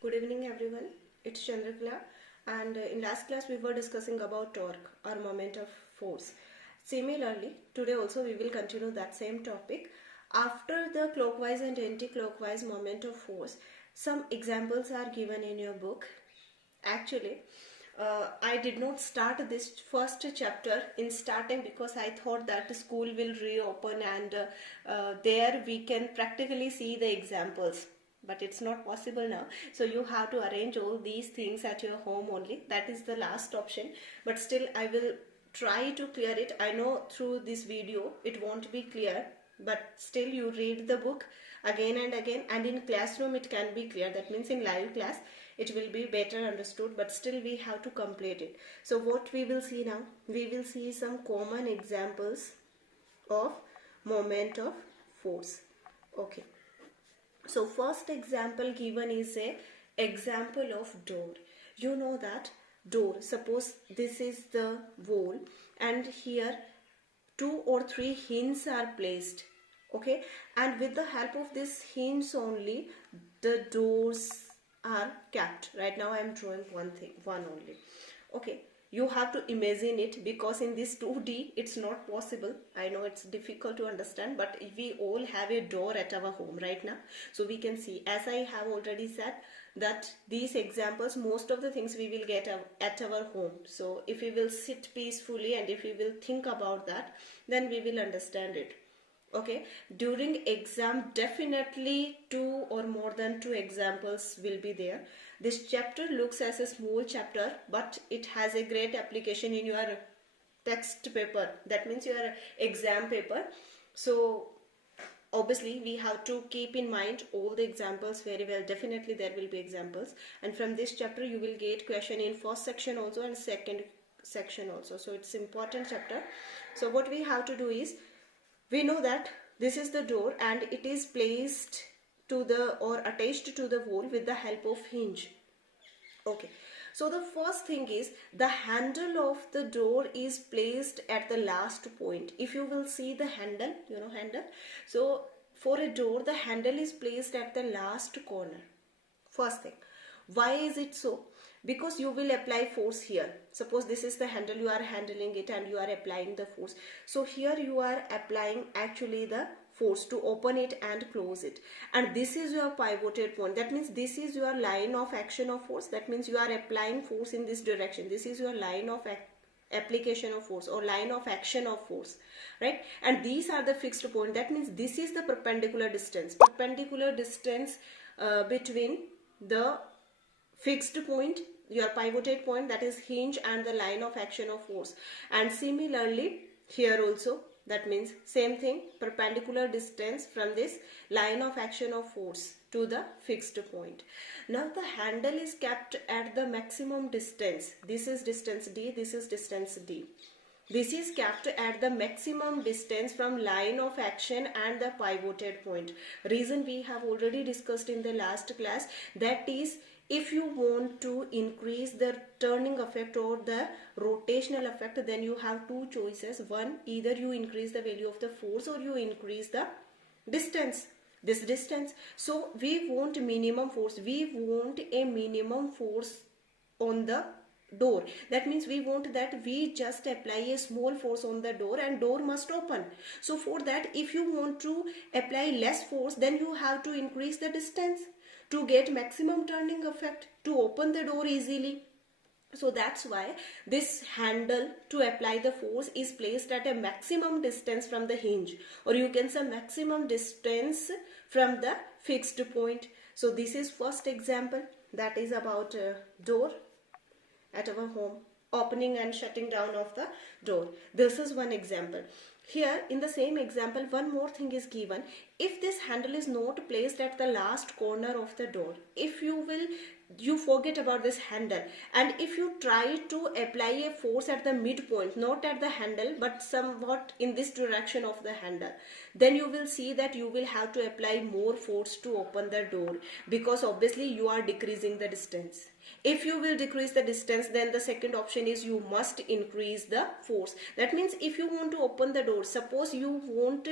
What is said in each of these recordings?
Good evening everyone, it's Chandrakala, and in last class we were discussing about torque or moment of force. Similarly, today also we will continue that same topic. After the clockwise and anti-clockwise moment of force, some examples are given in your book. Actually, I did not start this first chapter in starting because I thought that the school will reopen and there we can practically see the examples, but it's not possible now, so you have to arrange all these things at your home only. That is the last option, but still I will try to clear it. I know through this video it won't be clear, but still you read the book again and again, and in classroom it can be clear. That means in live class it will be better understood, but still we have to complete it. So what we will see now, we will see some common examples of moment of force. Okay, so first example given is a example of door. You know that door, suppose this is the wall and here 2 or 3 hinges are placed. Okay, and with the help of this hinge only the doors are kept. Right now I am drawing one only. Okay, you have to imagine it because in this 2D it's not possible. I know it's difficult to understand, but we all have a door at our home right now, so we can see, as I have already said, that these examples, most of the things we will get at our home. So if we will sit peacefully and if we will think about that, then we will understand it. Okay, during exam definitely 2 or more than 2 examples will be there. This chapter looks as a small chapter, but it has a great application in your text paper, that means your exam paper. So obviously we have to keep in mind all the examples very well. Definitely there will be examples, and from this chapter you will get question in first section also and second section also. So it's important chapter. So what we have to do is, we know that this is the door and it is placed to the or attached to the wall with the help of hinge. Okay, so the first thing is the handle of the door is placed at the last point. If you will see the handle, you know handle, so for a door the handle is placed at the last corner. First thing, why is it so? Because you will apply force here. Suppose this is the handle, you are handling it and you are applying the force. So here you are applying actually the force to open it and close it, and this is your pivoted point. That means this is your line of action of force. That means you are applying force in this direction. This is your line of application of force or line of action of force, right? And these are the fixed point. That means this is the perpendicular distance between the fixed point, your pivoted point, that is hinge, and the line of action of force. And similarly here also, that means same thing, perpendicular distance from this line of action of force to the fixed point. Now the handle is kept at the maximum distance. This is distance D, this is distance D. This is kept at the maximum distance from line of action and the pivoted point. Reason we have already discussed in the last class, that is, if you want to increase the turning effect or the rotational effect, then you have two choices. One, either you increase the value of the force or you increase the distance, this distance. So we want minimum force. We want a minimum force on the door. That means we want that we just apply a small force on the door and door must open. So for that, if you want to apply less force, then you have to increase the distance to get maximum turning effect, to open the door easily. So that's why this handle to apply the force is placed at a maximum distance from the hinge, or you can say maximum distance from the fixed point. So this is first example, that is about door at our home, opening and shutting down of the door. This is one example. Here in the same example, one more thing is given. If this handle is not placed at the last corner of the door, if you forget about this handle, and if you try to apply a force at the midpoint, not at the handle but somewhat in this direction of the handle, then you will see that you will have to apply more force to open the door, because obviously you are decreasing the distance. If you will decrease the distance, then the second option is you must increase the force. That means if you want to open the door, suppose you want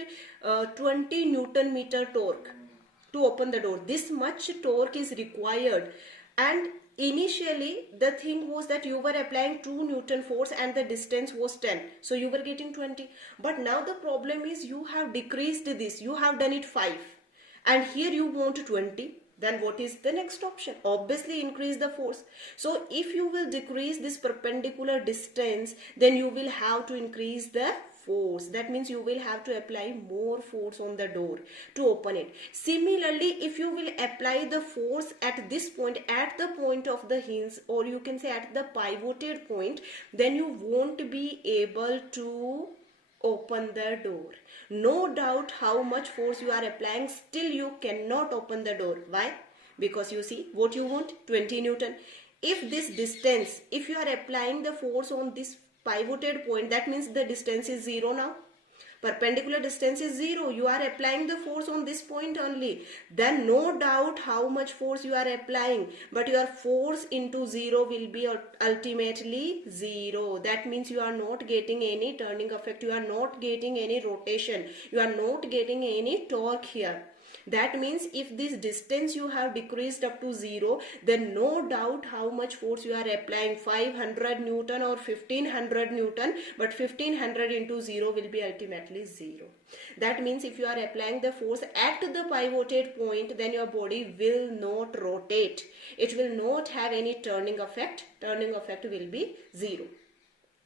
20 Newton meter torque, to open the door. This much torque is required. And initially the thing was that you were applying 2 Newton force and the distance was 10, so you were getting 20. But now the problem is you have decreased this, you have done it 5, and here you want 20. Then what is the next option? Obviously increase the force. So if you will decrease this perpendicular distance, then you will have to increase the force. That means you will have to apply more force on the door to open it. Similarly, if you will apply the force at this point, at the point of the hinge, or you can say at the pivoted point, then you won't be able to open the door. No doubt how much force you are applying, still you cannot open the door. Why? Because you see what you want, 20 Newton. If this distance, if you are applying the force on this pivoted point, that means the distance is 0 now. Perpendicular distance is 0. You are applying the force on this point only. Then no doubt how much force you are applying, but your force into 0 will be ultimately 0. That means you are not getting any turning effect. You are not getting any rotation. You are not getting any torque here. That means if this distance you have decreased up to 0, then no doubt how much force you are applying, 500 Newton or 1500 Newton, but 1500 into 0 will be ultimately 0. That means if you are applying the force at the pivoted point, then your body will not rotate. It will not have any turning effect. Turning effect will be 0.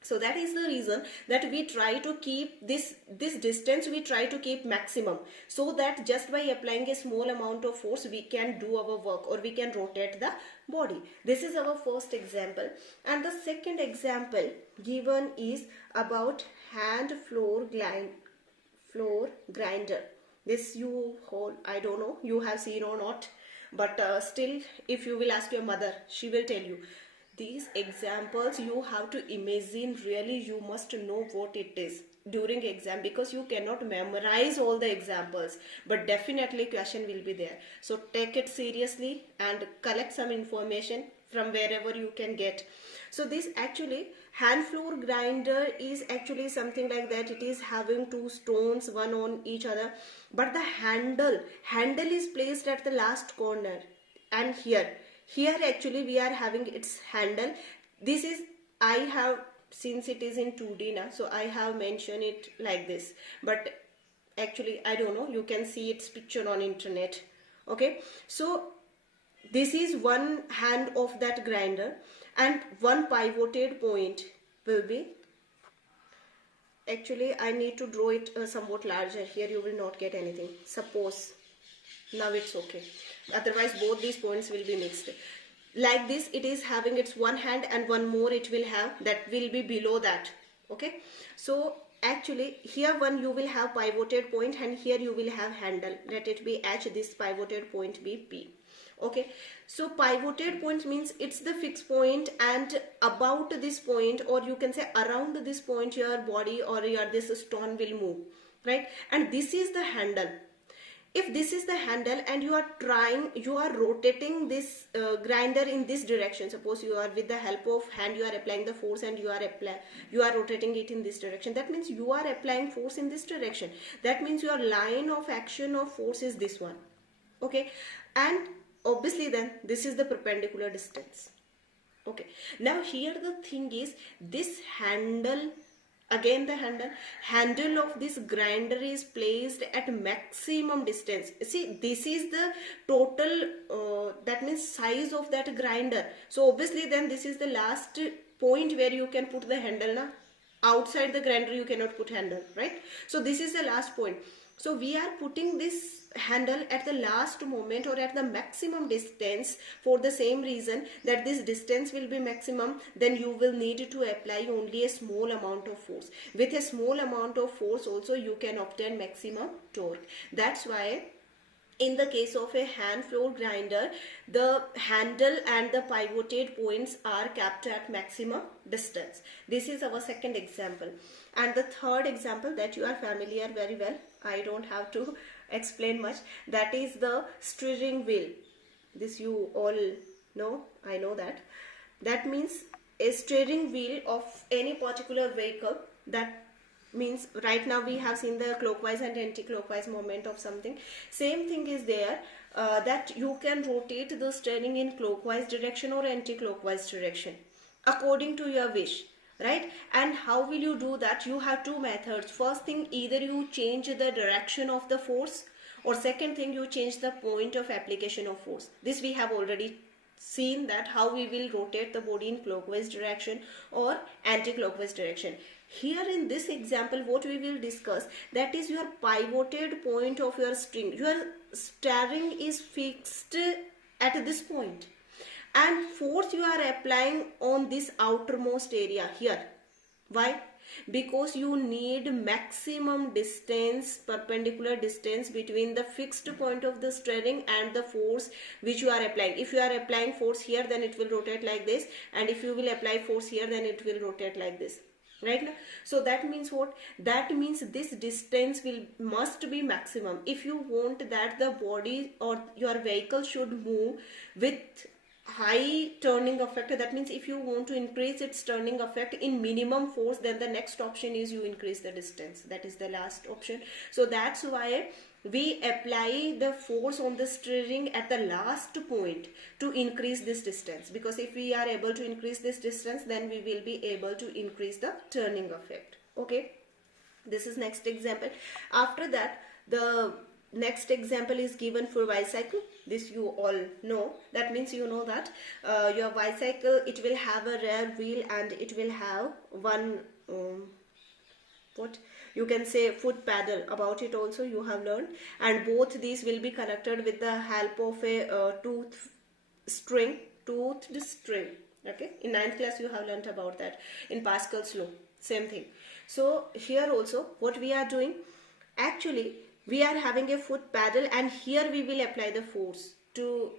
So that is the reason that we try to keep this distance, we try to keep maximum, so that just by applying a small amount of force we can do our work, or we can rotate the body. This is our first example. And the second example given is about hand floor grinder. This you whole, I don't know you have seen or not, but still if you will ask your mother, she will tell you. These examples you have to imagine, really you must know what it is during exam, because you cannot memorize all the examples, but definitely question will be there. So take it seriously and collect some information from wherever you can get. So this actually hand floor grinder is actually something like that. It is having 2 stones, one on each other, but the handle is placed at the last corner, and here actually we are having its handle. This is, I have, since it is in 2D now, so I have mentioned it like this, but actually I don't know, you can see its picture on internet. Okay, so this is one hand of that grinder, and one pivoted point will be, actually I need to draw it somewhat larger. Here you will not get anything. Suppose now it's okay, otherwise both these points will be mixed. Like this, it is having its one hand, and one more it will have, that will be below that. Okay, so actually here one you will have pivoted point, and here you will have handle. Let it be H, this pivoted point be P. Okay, so pivoted point means it's the fixed point, and about this point, or you can say around this point, your body or your this stone will move, right? And this is the handle. If this is the handle and you are rotating this grinder in this direction, suppose you are, with the help of hand you are applying the force, and you are rotating it in this direction, that means you are applying force in this direction. That means your line of action of force is this one. Okay, and obviously then this is the perpendicular distance. Okay, now here the thing is, this handle, again the handle of this grinder is placed at maximum distance. See, this is the total that means size of that grinder. So obviously then this is the last point where you can put the handle now. Outside the grinder you cannot put handle, right? So this is the last point. So we are putting this handle at the last moment, or at the maximum distance, for the same reason that this distance will be maximum. Then you will need to apply only a small amount of force. With a small amount of force also you can obtain maximum torque. That's why in the case of a hand floor grinder, the handle and the pivoted points are kept at maximum distance. This is our second example. And the third example that you are familiar very well, I don't have to explain much, that is the steering wheel. This you all know, I know that. That means a steering wheel of any particular vehicle. That means right now we have seen the clockwise and anti-clockwise movement of something. Same thing is there. that you can rotate the steering in clockwise direction or anti-clockwise direction according to your wish, right? And how will you do that? You have two methods. First thing, either you change the direction of the force, or second thing, you change the point of application of force. This we have already seen, that how we will rotate the body in clockwise direction or anti-clockwise direction. Here in this example, what we will discuss, that is your pivoted point of your string. Your steering is fixed at this point, and force you are applying on this outermost area here. Why? Because you need maximum distance, perpendicular distance between the fixed point of the steering and the force which you are applying. If you are applying force here, then it will rotate like this, and if you will apply force here, then it will rotate like this, right? Now, so that means what? That means this distance must be maximum if you want that the body or your vehicle should move with high turning effect. That means if you want to increase its turning effect in minimum force, then the next option is you increase the distance. That is the last option. So that's why we apply the force on the steering at the last point to increase this distance, because if we are able to increase this distance, then we will be able to increase the turning effect. Okay, this is next example. After that, the next example is given for bicycle. This you all know. That means you know that your bicycle, it will have a rear wheel and it will have one what you can say foot pedal. About it also you have learned, and both these will be connected with the help of a toothed string. Okay, in 9th class you have learnt about that, in Pascal's law, same thing. So here also what we are doing, actually we are having a foot pedal, and here we will apply the force to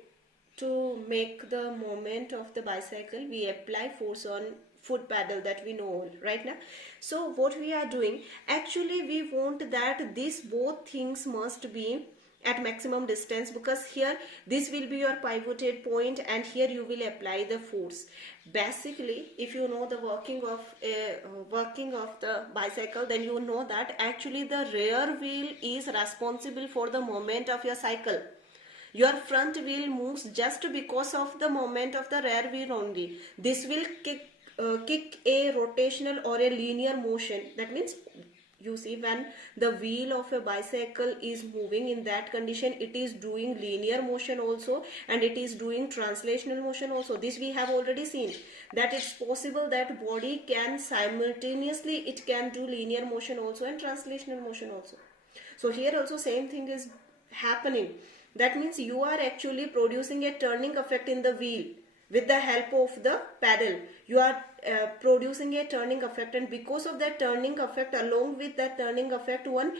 make the moment of the bicycle. We apply force on foot pedal, that we know right now. So what we are doing, actually we want that these both things must be at maximum distance, because here this will be your pivoted point and here you will apply the force. Basically, if you know the working of the bicycle, then you know that actually the rear wheel is responsible for the moment of your cycle. Your front wheel moves just because of the moment of the rear wheel only. This will kick a rotational or a linear motion. That means, you see, when the wheel of a bicycle is moving, in that condition it is doing linear motion also, and it is doing translational motion also. This we have already seen, that it's possible that body can simultaneously, it can do linear motion also and translational motion also. So here also same thing is happening. That means you are actually producing a turning effect in the wheel with the help of the pedal. You are producing a turning effect, and because of that turning effect, along with that turning effect, one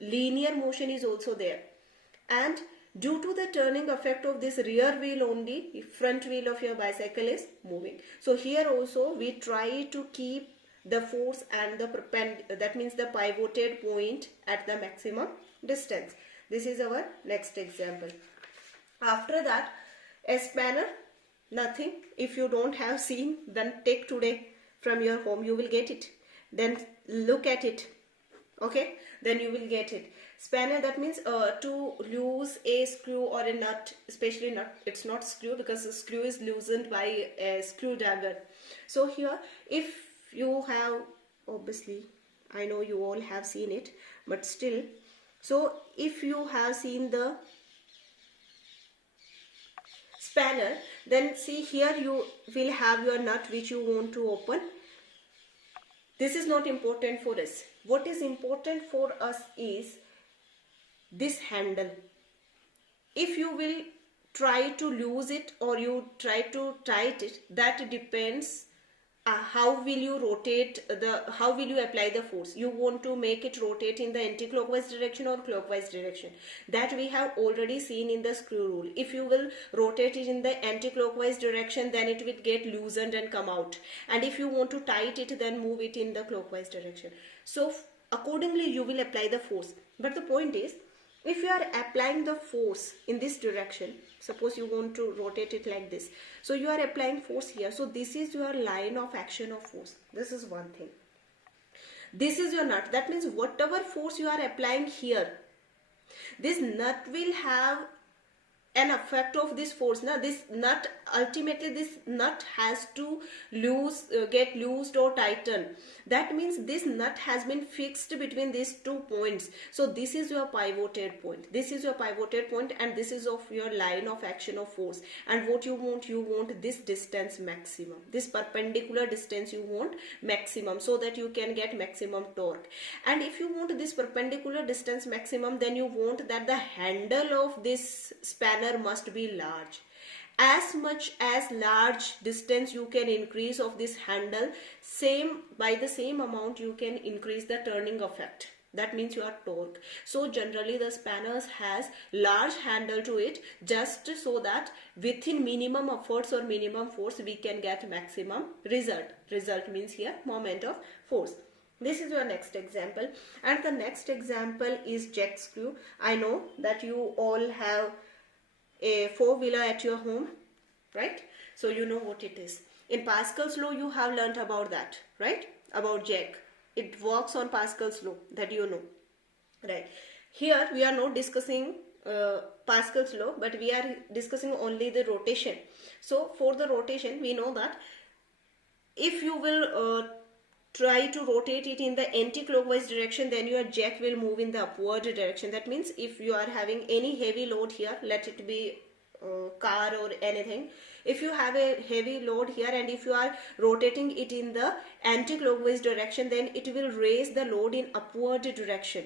linear motion is also there. And due to the turning effect of this rear wheel only, front wheel of your bicycle is moving. So here also we try to keep the force and the that means the pivoted point at the maximum distance. This is our next example. After that, a spanner. Nothing. If you don't have seen, then take today from your home. You will get it. Then look at it. Okay. Then you will get it. Spanner, that means to lose a screw or a nut. Especially nut. It's not screw, because the screw is loosened by a screwdriver. So here, if you have, obviously, I know you all have seen it, but still. So if you have seen the spanner, then see here you will have your nut which you want to open. This is not important for us. What is important for us is this handle. If you will try to lose it or you try to tight it, that depends how will you rotate how will you apply the force. You want to make it rotate in the anti-clockwise direction or clockwise direction. That we have already seen in the screw rule. If you will rotate it in the anti-clockwise direction, then it will get loosened and come out. And if you want to tight it, then move it in the clockwise direction. So accordingly you will apply the force. But the point is, if you are applying the force in this direction, suppose you want to rotate it like this. So you are applying force here. So this is your line of action of force. This is one thing. This is your nut. That means whatever force you are applying here, this nut will have an effect of this force. Now this nut, ultimately this nut has to get loosed or tightened. That means this nut has been fixed between these 2 points. So this is your pivoted point, this is your pivoted point, and this is of your line of action of force. And what you want this distance maximum, this perpendicular distance you want maximum, so that you can get maximum torque. And if you want this perpendicular distance maximum, then you want that the handle of this spanner must be large. As much as large distance you can increase of this handle, by the same amount you can increase the turning effect. That means your torque. So generally the spanners has large handle to it, just so that within minimum efforts or minimum force we can get maximum result. Result means here moment of force. This is your next example, and the next example is jack screw. I know that you all have a four-wheeler at your home, right? So you know what it is. In Pascal's law you have learnt about that, right? About jack. It works on Pascal's law, that you know, right? Here we are not discussing Pascal's law, but we are discussing only the rotation. So for the rotation, we know that if you will try to rotate it in the anti-clockwise direction, then your jack will move in the upward direction. That means if you are having any heavy load here, let it be car or anything, if you have a heavy load here and if you are rotating it in the anti-clockwise direction, then it will raise the load in upward direction.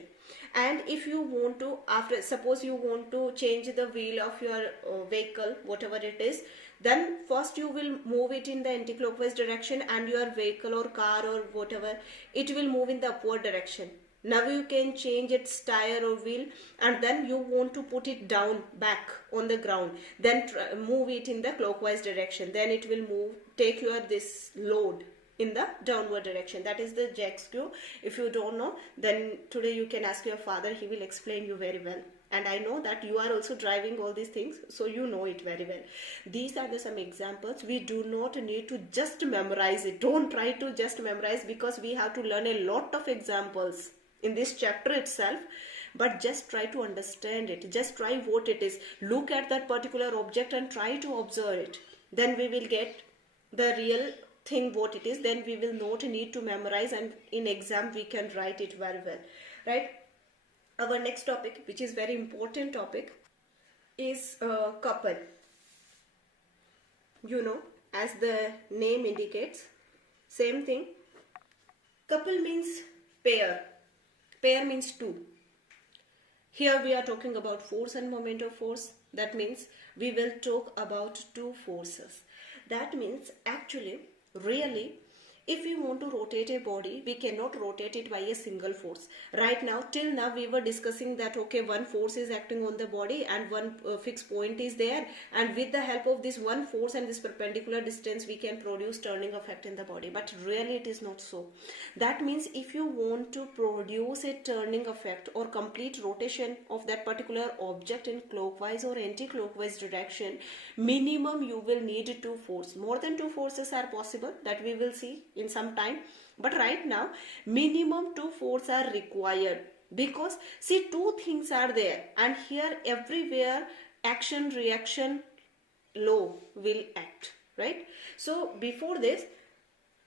And if you want to, suppose you want to change the wheel of your vehicle, whatever it is, then first you will move it in the anti-clockwise direction, and your vehicle or car or whatever, it will move in the upward direction. Now you can change its tire or wheel, and then you want to put it down back on the ground, then move it in the clockwise direction, then it will take this load in the downward direction. That is the jack screw. If you don't know, then today you can ask your father, he will explain you very well. And I know that you are also driving all these things, so you know it very well. These are some examples. We do not need to just memorize it. Don't try to just memorize, because we have to learn a lot of examples in this chapter itself. But just try to understand it. Just try what it is. Look at that particular object and try to observe it. Then we will get the real thing what it is. Then we will not need to memorize, and in exam we can write it very well, right? Our next topic, which is very important topic, is couple. You know, as the name indicates, same thing. Couple means pair. Pair means two. Here we are talking about force and moment of force. That means we will talk about two forces. That means actually, really, if we want to rotate a body, we cannot rotate it by a single force. Right now, till now, we were discussing that, okay, one force is acting on the body and one fixed point is there. And with the help of this one force and this perpendicular distance, we can produce turning effect in the body. But really, it is not so. That means if you want to produce a turning effect or complete rotation of that particular object in clockwise or anti-clockwise direction, minimum you will need two forces. More than two forces are possible, that we will see in some time, but right now minimum two forces are required, because see, two things are there, and here everywhere action reaction law will act, right? So before this,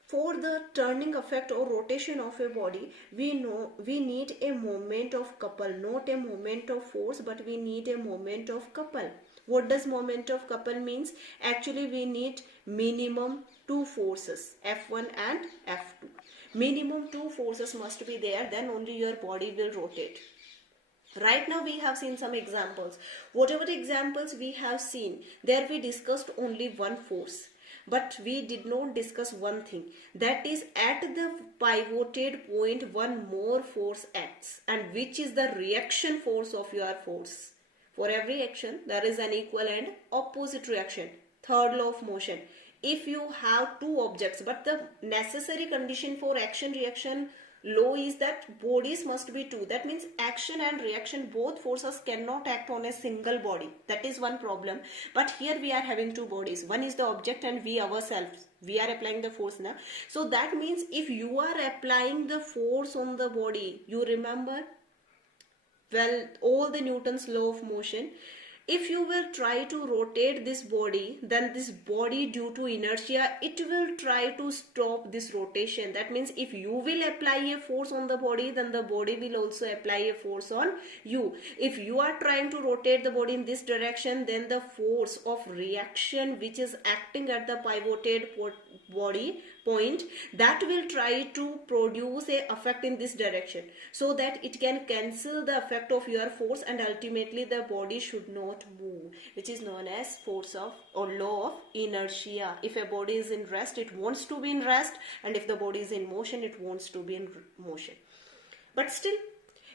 for the turning effect or rotation of a body, we know we need a moment of couple, not a moment of force, but we need a moment of couple. What does moment of couple means? Actually, we need minimum two forces, F1 and F2. Minimum two forces must be there, then only your body will rotate. Right now we have seen some examples. Whatever examples we have seen, there we discussed only one force. But we did not discuss one thing, that is, at the pivoted point one more force acts, and which is the reaction force of your force. For every action there is an equal and opposite reaction. Third law of motion. If you have two objects, but the necessary condition for action reaction law is that bodies must be two. That means action and reaction, both forces cannot act on a single body. That is one problem. But here we are having two bodies. One is the object and we ourselves. We are applying the force now. So that means if you are applying the force on the body, you remember, well, all the Newton's law of motion, If you will try to rotate this body, then this body, due to inertia, it will try to stop this rotation. That means if you will apply a force on the body, then the body will also apply a force on you. If you are trying to rotate the body in this direction, then the force of reaction which is acting at the pivoted body point, that will try to produce a effect in this direction, so that it can cancel the effect of your force, and ultimately the body should not move, which is known as force of or law of inertia. If a body is in rest, it wants to be in rest, and if the body is in motion, it wants to be in motion. But still,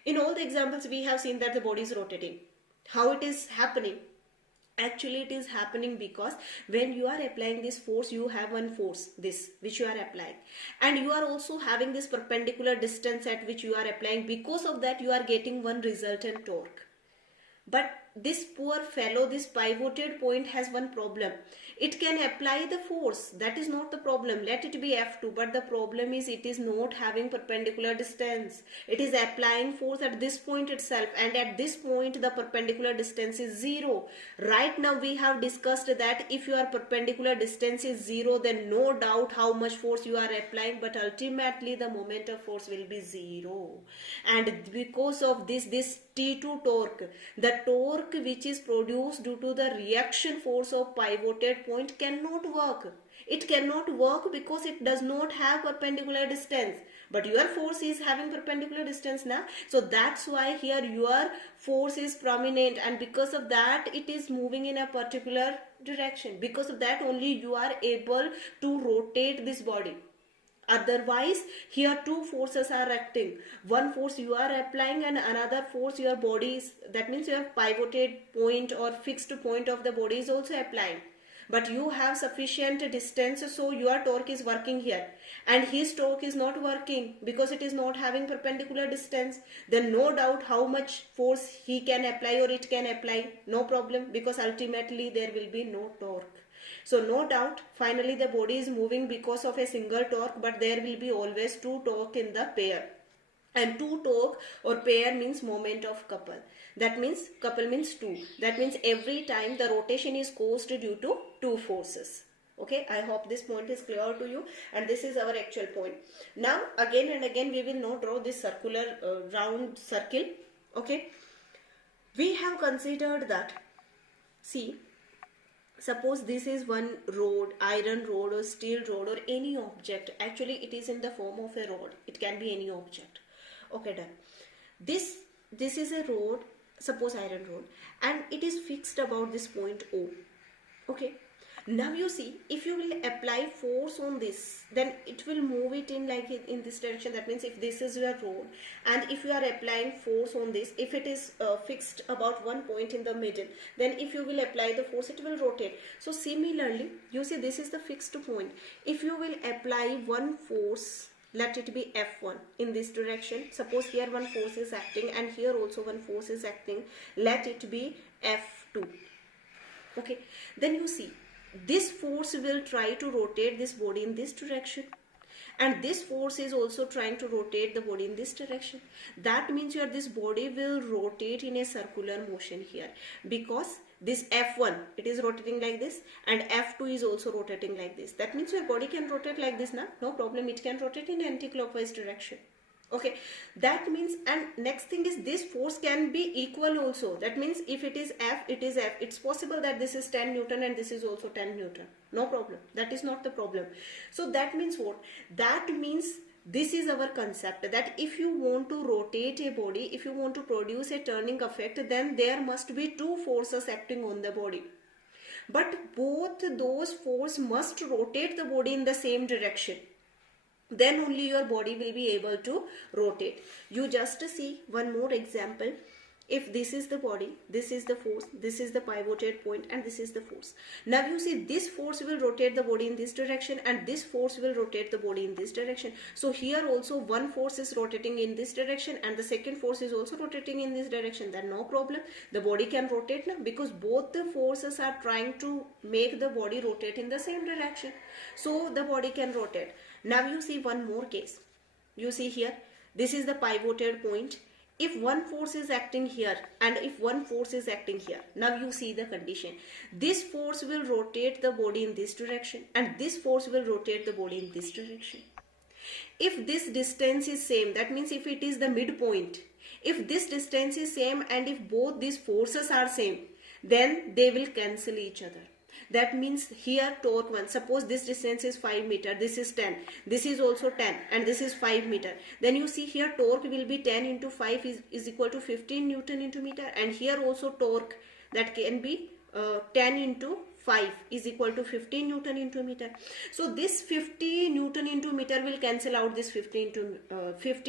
in all the examples we have seen that the body is rotating. How it is happening? Actually, it is happening because when you are applying this force, you have one force, this, which you are applying, and you are also having this perpendicular distance at which you are applying. Because of that, you are getting one resultant torque. But this poor fellow, this pivoted point, has one problem. It can apply the force, that is not the problem, let it be F2, but the problem is it is not having perpendicular distance. It is applying force at this point itself, and at this point the perpendicular distance is 0. Right now we have discussed that if your perpendicular distance is 0, then no doubt how much force you are applying, but ultimately the moment of force will be 0. And because of this T2 torque, the torque which is produced due to the reaction force of pivoted point cannot work. It cannot work because it does not have perpendicular distance. But your force is having perpendicular distance now. So that's why here your force is prominent, and because of that it is moving in a particular direction. Because of that only you are able to rotate this body. Otherwise, here two forces are acting. One force you are applying and another force your body is, that means your pivoted point or fixed point of the body is also applying. But you have sufficient distance, so your torque is working here, and his torque is not working because it is not having perpendicular distance. Then no doubt how much force he can apply or it can apply, no problem, because ultimately there will be no torque. So no doubt finally the body is moving because of a single torque, but there will be always two torque in the pair. And two torque or pair means moment of couple. That means couple means two. That means every time the rotation is caused due to two forces. Okay, I hope this point is clear to you, and this is our actual point. Now again and again we will now draw this circular round circle. Okay, we have considered that, see, suppose this is one rod, iron rod or steel rod or any object. Actually it is in the form of a rod, it can be any object. Okay, done. This is a rod, suppose iron rod, and it is fixed about this point O. Okay, now you see, if you will apply force on this, then it will move it in like in this direction. That means if this is your rod and if you are applying force on this, if it is fixed about one point in the middle, then if you will apply the force, it will rotate. So similarly, you see, this is the fixed point. If you will apply one force, let it be F1 in this direction. Suppose here one force is acting and here also one force is acting, let it be F2. Okay, then you see, this force will try to rotate this body in this direction, and this force is also trying to rotate the body in this direction. That means your this body will rotate in a circular motion here, because this F1, it is rotating like this, and F2 is also rotating like this. That means your body can rotate like this now, no problem, it can rotate in anti-clockwise direction. Okay, that means, and next thing is this force can be equal also. That means if it is F, it is F. It's possible that this is 10 Newton and this is also 10 Newton. No problem. That is not the problem. So that means what? That means this is our concept, that if you want to rotate a body, if you want to produce a turning effect, then there must be two forces acting on the body. But both those forces must rotate the body in the same direction. Then only your body will be able to rotate. You just see one more example. If this is the body, this is the force, this is the pivoted point, and this is the force. Now you see, this force will rotate the body in this direction and this force will rotate the body in this direction. So here also one force is rotating in this direction and the second force is also rotating in this direction. Then no problem, the body can rotate now, because both the forces are trying to make the body rotate in the same direction. So the body can rotate. Now you see one more case. You see here, this is the pivoted point. if one force is acting here and if one force is acting here, now you see the condition. This force will rotate the body in this direction and this force will rotate the body in this direction. If this distance is same, that means if it is the midpoint, if this distance is same and if both these forces are same, then they will cancel each other. That means here torque 1, suppose this distance is 5 meter, this is 10, this is also 10 and this is 5 meter. Then you see here torque will be 10 into 5 is equal to 15 Newton into meter, and here also torque that can be 10 into 5 is equal to 15 Newton into meter. So this 50 Newton into meter will cancel out this 50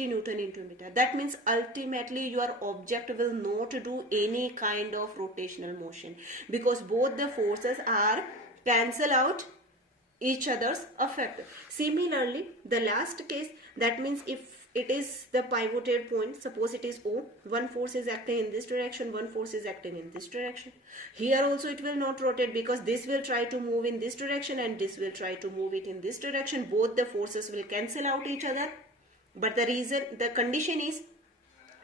Newton into meter. That means ultimately your object will not do any kind of rotational motion because both the forces are cancel out each other's effect. Similarly, the last case, that means if it is the pivoted point, suppose it is O, one force is acting in this direction, one force is acting in this direction. Here also it will not rotate because this will try to move in this direction and this will try to move it in this direction. Both the forces will cancel out each other. But the condition is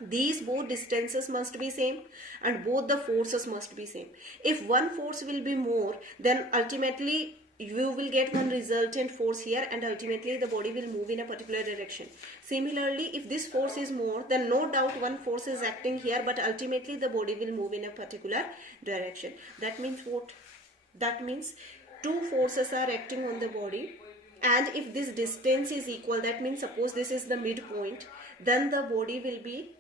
these both distances must be same and both the forces must be same. If one force will be more, then ultimately you will get one resultant force here and ultimately the body will move in a particular direction. Similarly, if this force is more, then no doubt one force is acting here, but ultimately the body will move in a particular direction. That means what? That means two forces are acting on the body, and if this distance is equal, that means suppose this is the midpoint, then the body will be.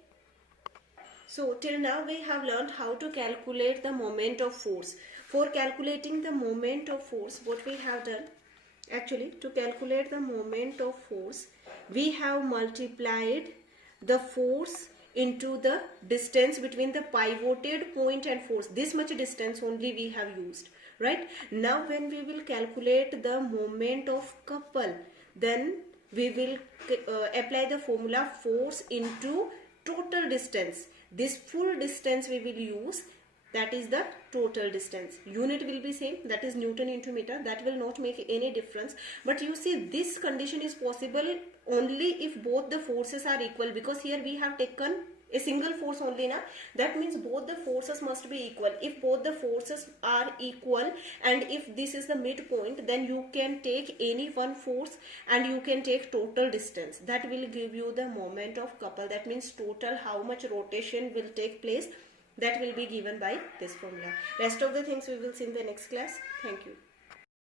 So till now we have learned how to calculate the moment of force. For calculating the moment of force, what we have done, actually to calculate the moment of force, we have multiplied the force into the distance between the pivoted point and force. This much distance only we have used, right? Now when we will calculate the moment of couple, then we will apply the formula force into total distance. This full distance we will use, that is the total distance. Unit will be same, that is Newton into meter. That will not make any difference. But you see, this condition is possible only if both the forces are equal, because here we have taken a single force only now. That means both the forces must be equal. If both the forces are equal and if this is the midpoint, then you can take any one force and you can take total distance. That will give you the moment of couple. That means total how much rotation will take place. That will be given by this formula. Rest of the things we will see in the next class. Thank you.